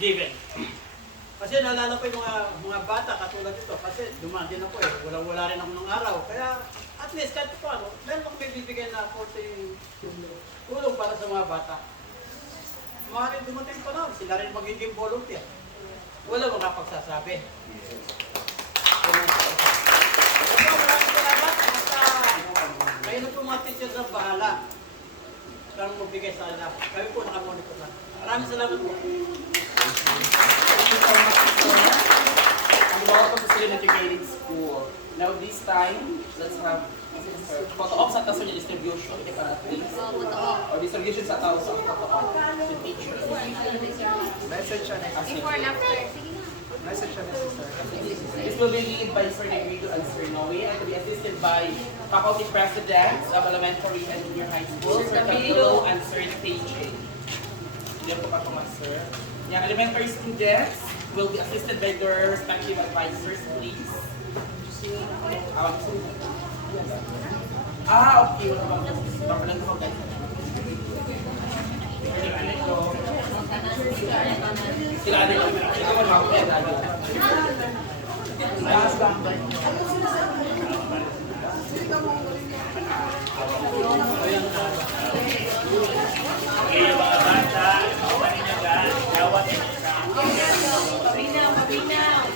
given. Kasi naalala ko yung mga bata katulad ito. Kasi dumaan din ako eh. Wala rin ako ng araw. Kaya at least kahit paano, meron akong may bibigyan na 40 tulong para sa mga bata. Maaaring dumating pa lang, sila rin magiging volunteer. Wala mga pagsasabi. Maraming salamat. Kayo na po mga teachers ang bahala. Kung magbigay sa kanila. Kami po nakamonitor na. Maraming salamat po. And welcome to Serenity Grading School. Now this time, let's have photo-op sa taso niya distribution. Ika na please. Or distribution sa tao sa photo-op. The teacher. Message siya next. Before and after. Message siya next, sir. This will be led by Sir Negrido and Sir Noe and to be assisted by faculty presidents of elementary and junior high school, Sir Camilo and Sir Teje. Diyan po pa mga sir. Yung elementary students will be assisted by their respective advisors, please. Okay. Wala bang babalan ko guys. Sila ano yung ikaw man makapaya lagi. Okay, mga bata, maninagan, gawat nyo sa Mabinaw.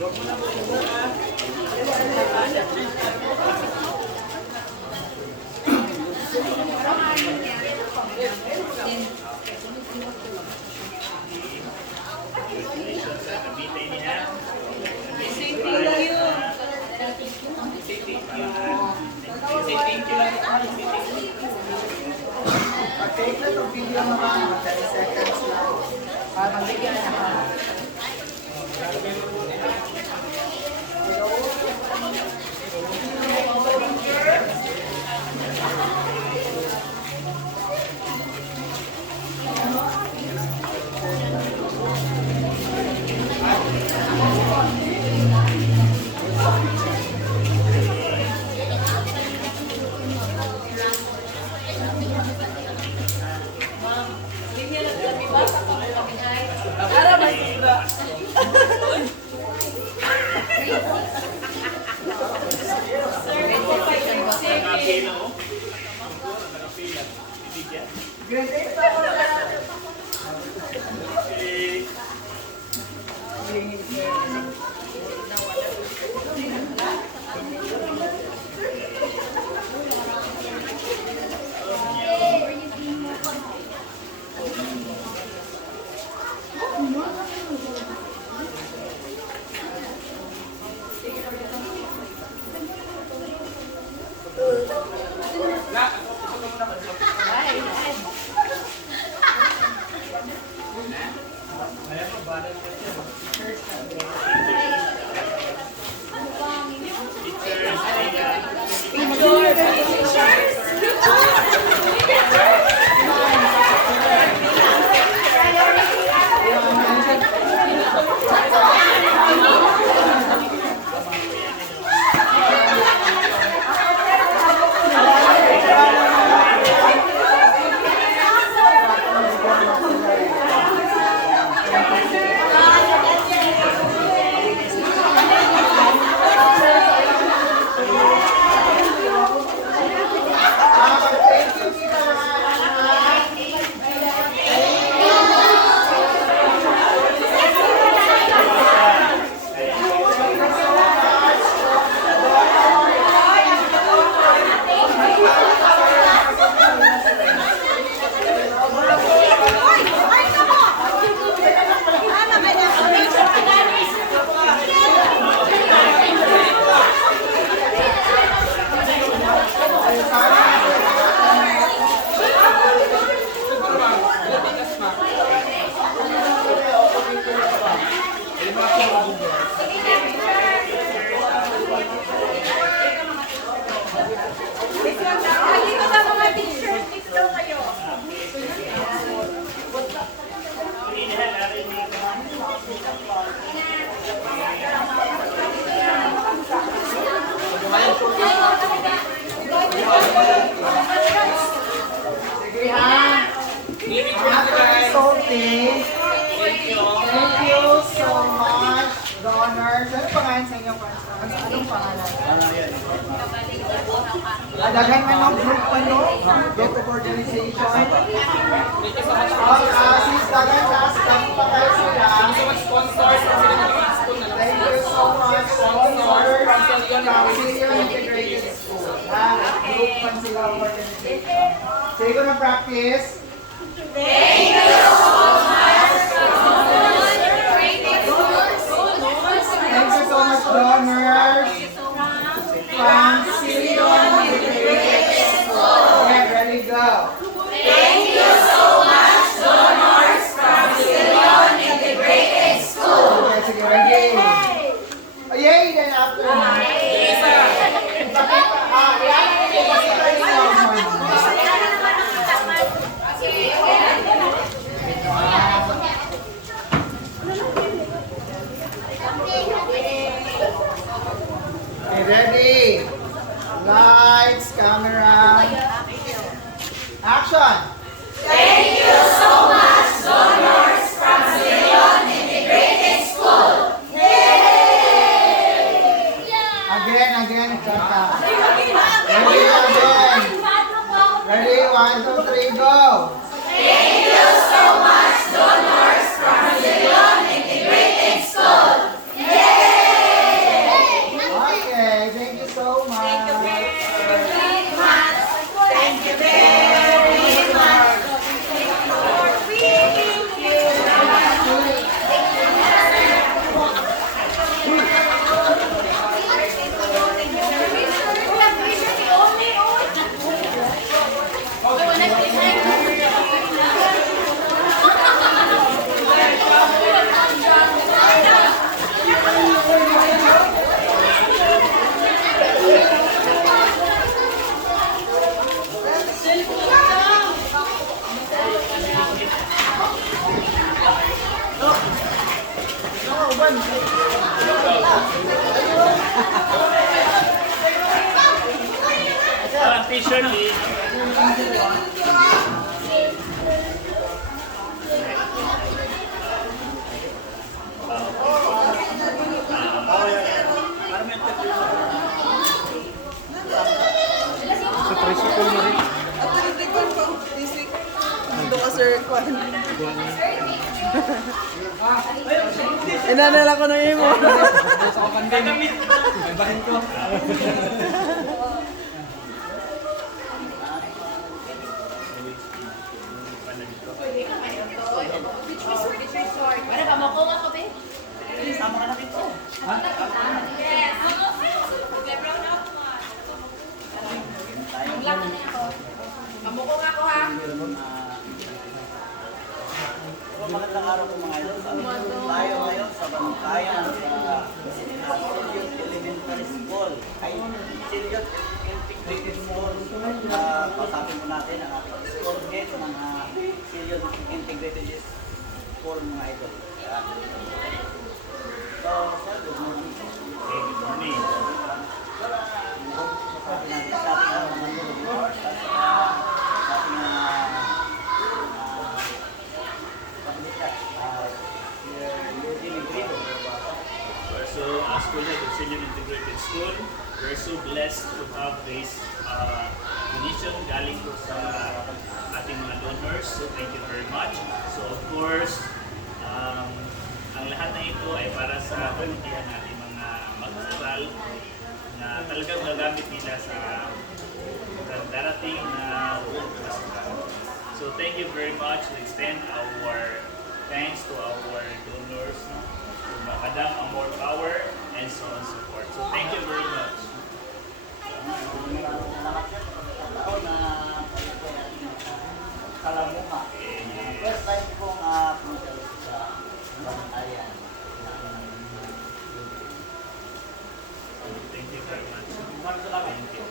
Huwag mo na po muna. Pag-take na itong video mga 30 seconds lang. Para magbigyan na ako. Grade 8 pa ako na natin. Salty. Anong pangalan? Daghan man ng group group of organization. Sis, daghan taas kami pa kayo sila. Sponsors, Thank you so much, sponsors. Concilium Integrated School. Group man sila of organization. Sige ko na practice. Thank you so much, donors. Concilium Integrated School. Okay, ready, go. Okay, sige, ready. Oh, yay! Then after that. Okay, ready. Lights, camera. Action! Again, Chaka. Ready, again. Ready, 1, 2, 3, go. Okay, thank you so much. T-shirt please. Inanala ko na imo. Para ba makuha ko, be? Sama ka na dito. Yes. Okay, brown out mo. Lang na ako. Mamukong ako, ha? Magandang araw po mga idol. Tayo ngayon sa Bantayan sa Silliot Elementary School. Ay, Silliot Integrated School. Pasapin po natin ang ating school head ng Silliot Integrated School mga idol. So, sir, good morning. Good morning. Sabi natin sa ating mga donors at sa ating We're so, as school at Silliot Integrated School, we're so blessed to have this donation galing po sa ating mga donors. So thank you very much. So of course, ang lahat na ito ay para sa pamitihan natin mga mag-aaral na talagang magamit nila sa darating na pastoral. So thank you very much. We extend our thanks to our donors, to Madam Amor Power, and so on and so forth. So thank you very much. Kalamuha. First time kong pumunta sa Bantayan. Thank you very much. Thank you.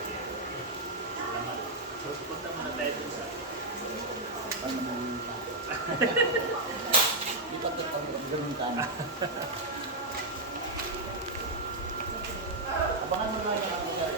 Salamat. So punta muna tayo dun sa Lipat na pag-gawin ka na. Abangan mo na yung ako sir.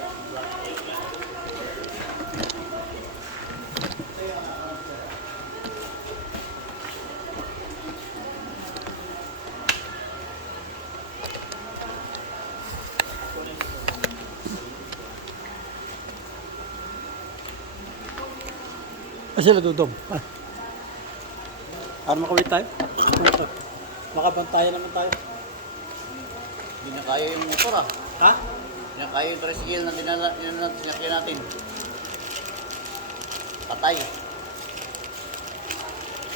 Kasi nadudong. Para makawit tayo. Makabantayan naman tayo. Hindi na kaya yung motor ah. Ha? Hindi na kaya yung tricycle na sinakyan natin. Patay.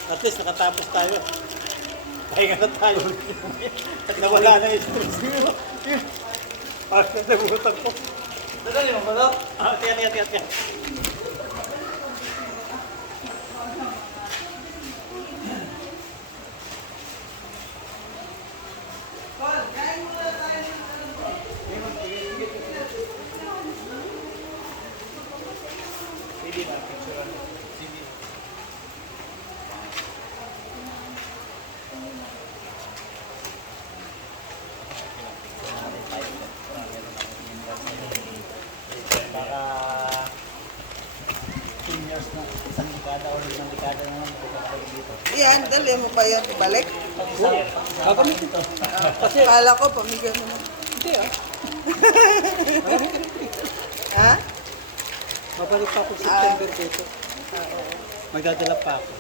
At least nakatapos tayo. Pahinga na tayo. At nawala na yung stress nyo. Parang nabutan ko. Nadali mo ba daw? Tiyan. Para 10 years na, isang dekada o limang dekada na lang pagkakabalik dito. Yan, dali mo pa yan ibalik. Gagamit ito. Kasi kala ko, pamigay mo na. Hindi ah. Ha? Babalik pa ako September dito. Magdadala pa ako.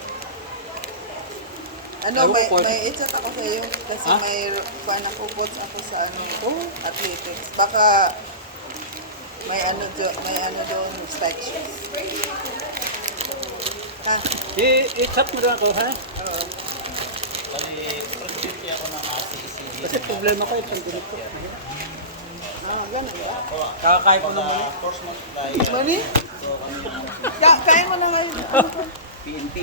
Ano, Ewan may, ko po. may i-chat ako sa iyo kasi Ha? may coach ako sa athletics. Baka may ano doon, style shoes. Ha? I-chat mo lang ako, ha? Oo. Bali, presidente ako ng ACCD. Kasi problema ko itong ganito. Ganun ba? Kakakain ko naman. First month guy. Mani? So kami yung Kain mo na ngayon. PNP.